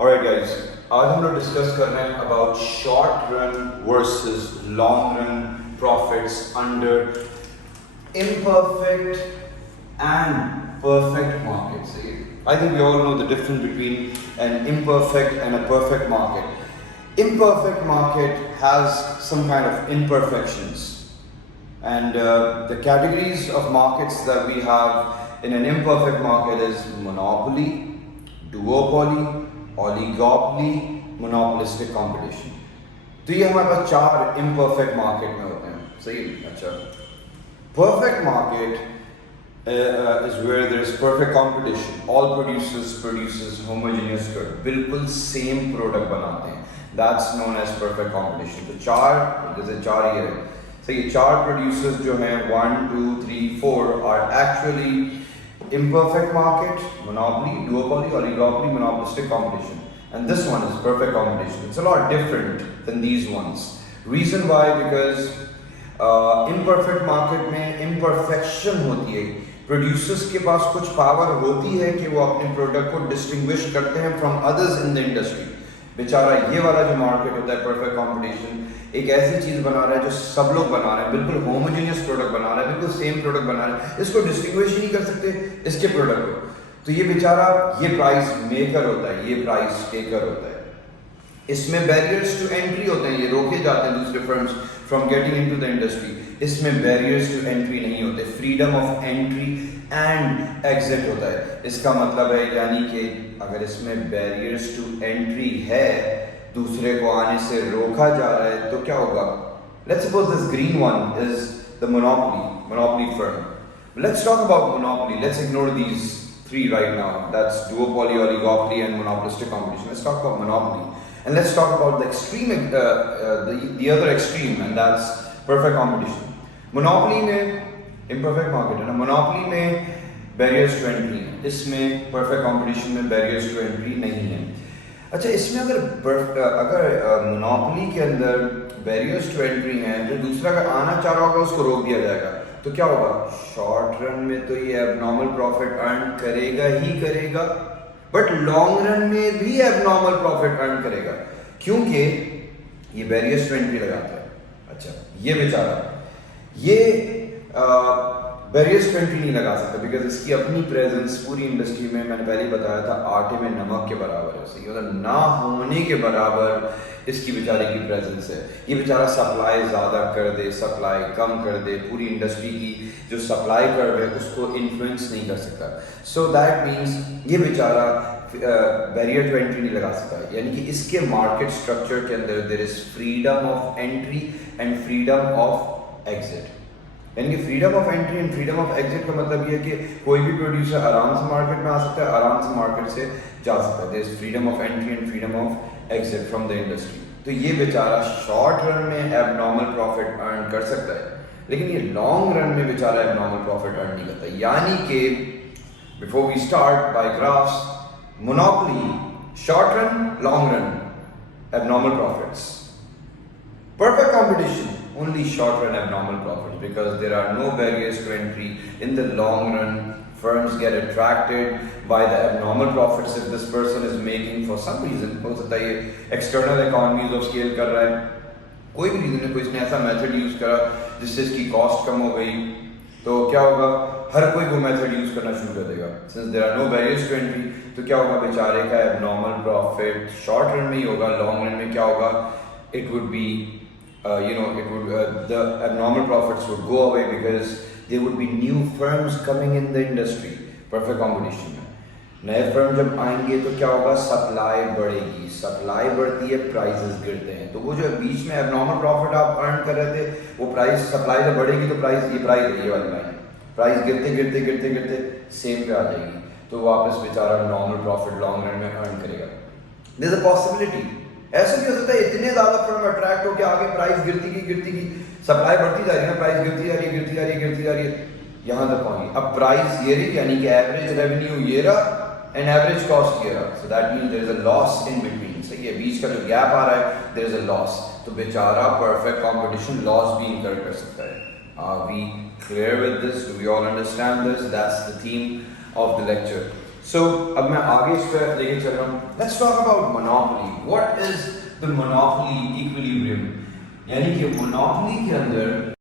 Alright guys, आज हम लोग डिस्कस कर रहे हैं about short run versus long run profits under imperfect and perfect markets. I think we all know the difference between an imperfect and a perfect market. Imperfect market has some kind of imperfections, and the categories of markets that we have in an imperfect market is monopoly, duopoly, oligopoly, monopolistic competition. तो ये हमारे पास चार imperfect market में होते हैं. सही है? अच्छा. Perfect market is where there is perfect competition. All produces homogeneous good. बिल्कुल same product बनाते हैं. That's known as perfect competition. तो चार जैसे चार ये है. सही है, चार producers जो हैं 1, 2, 3, 4 are actually imperfect market, monopoly, duopoly, oligopoly, monopolistic competition. And this one is perfect competition. It's a lot different than these ones. Reason why? Because imperfect market में imperfection होती है. Producers के पास कुछ power होती है कि वो अपने product को distinguish करते हैं from others in the industry. बेचारा ये वाला जो market होता है perfect competition एक ऐसी चीज बना रहा है जो सब लोग बना रहे हैं, बिल्कुल होमोजेनियस प्रोडक्ट बना रहा है, बिल्कुल सेम प्रोडक्ट बना रहा है, इसको डिस्टिंग्विश ही नहीं कर सकते इसके प्रोडक्ट को. तो ये बेचारा ये प्राइस मेकर होता है, ये प्राइस टेकर होता है. इसमें बैरियर्स टू एंट्री होते हैं, ये रोके जाते हैं दूसरे firms from getting into the industry. इसमें बैरियर्स टू एंट्री नहीं होते, freedom of entry and exit होता है. इसका मतलब है यानी कि अगर इसमें बैरियर्स टू एंट्री है, दूसरे को आने से रोका जा रहा है, तो क्या होगा? Let's suppose this green one is the monopoly firm. Let's talk about monopoly. Let's ignore these three right now. That's duopoly, oligopoly, and monopolistic competition. Let's talk about monopoly, and let's talk about the extreme, the other extreme, and that's perfect competition. Monopoly में imperfect market है ना. Monopoly में barriers to entry है. इसमें perfect competition में barriers to entry नहीं है. अच्छा, इसमें अगर मोनोपोली के अंदर बैरियर्स टू एंट्री हैं, जो दूसरा अगर आना चाह रहा होगा उसको रोक दिया जाएगा, तो क्या होगा? शॉर्ट रन में तो ये एबनॉर्मल प्रॉफिट अर्न करेगा ही करेगा, बट लॉन्ग रन में भी एबनॉर्मल प्रॉफिट अर्न करेगा, क्योंकि ये बैरियर्स टू एंट्री लगाता है. अच्छा, ये बेचारा ये बैरियर्स टू एंट्री नहीं लगा सकता, बिकॉज इसकी अपनी प्रेजेंस पूरी इंडस्ट्री में, मैंने पहले ही बताया था, आटे में नमक के बराबर है. सही मतलब ना होने के बराबर इसकी बेचारे की प्रेजेंस है. ये बेचारा सप्लाई ज़्यादा कर दे, सप्लाई कम कर दे, पूरी इंडस्ट्री की जो सप्लाई कर रहे उसको इन्फ्लुएंस नहीं कर सकता. सो दैट मीन्स ये बेचारा बैरियर टू एंट्री नहीं लगा सकता. यानी कि इसके मार्केट स्ट्रक्चर के अंदर there is freedom of entry and freedom of exit. यानी कि freedom of entry and freedom of exit का मतलब ये है कि कोई भी प्रोड्यूसर आराम से मार्केट में आ सकता है, आराम से मार्केट से जा सकता है. There is freedom of entry and freedom of exit from the industry. तो ये बेचारा शॉर्ट रन में एबनॉर्मल प्रॉफिट अर्न कर सकता है, लेकिन ये लॉन्ग रन में बेचारा एबनॉर्मल प्रॉफिट अर्न नहीं करता. यानी कि before we start by graphs, monopoly short run, long run abnormal profits. Perfect competition, only short run abnormal profits, because there are no barriers to entry. In the long run, firms get attracted by the abnormal profits if this person is making for some reason. हो सकता है ये external economies of scale कर रहा है, कोई भी reason है, कोई इसने ऐसा method use करा जिससे इसकी cost कम हो गई, तो क्या होगा? हर कोई वो मेथड यूज करना शुरू कर देगा. Since there are no barriers to entry, तो क्या होगा? बेचारे का एबनॉर्मल प्रॉफिट शॉर्ट रन में ही होगा. लॉन्ग रन में क्या होगा? It would be the abnormal profits would go away because there would be new firms coming in the industry. Perfect competition में नए फर्म जब आएंगे तो क्या होगा? सप्लाई बढ़ेगी, सप्लाई बढ़ती है, प्राइसेस गिरते हैं. तो वो जो बीच में एबनॉर्मल प्रॉफिट आप अर्न कर रहे थे, वो प्राइस, सप्लाई जब बढ़ेगी तो प्राइस, ये प्राइस है, ये वाली लाइन, प्राइस गिरते गिरते गिरते गिरते सेम पे आ जाएगी, तो वापस बेचारा नॉर्मल प्रॉफिट लॉन्ग रन में अर्न करेगा. There is a possibility. ऐसा भी हो सकता है इतने ज्यादा फर्म अट्रैक्ट हो कि आगे प्राइस गिरती की सप्लाई बढ़ती जा रही है ना, प्राइस गिरती जा रही है, यहाँ तक पहुंची. अब प्राइस ये रही, यानी कि एवरेज रेवेन्यू ये रहा एंड एवरेज कॉस्ट ये रहा. So that means there is a loss in between. सही है, बीच का जो गैप आ रहा है, देयर इज अ लॉस. तो बेचारा परफेक्ट कंपटीशन लॉस भी इंकर कर सकता है. Are we clear with this? Do we all understand this? That's the theme of the lecture. So अब मैं आगे इस पर लेके चल रहा हूँ. Let's talk about monopoly. What is the monopoly equilibrium? यानी कि monopoly के अंदर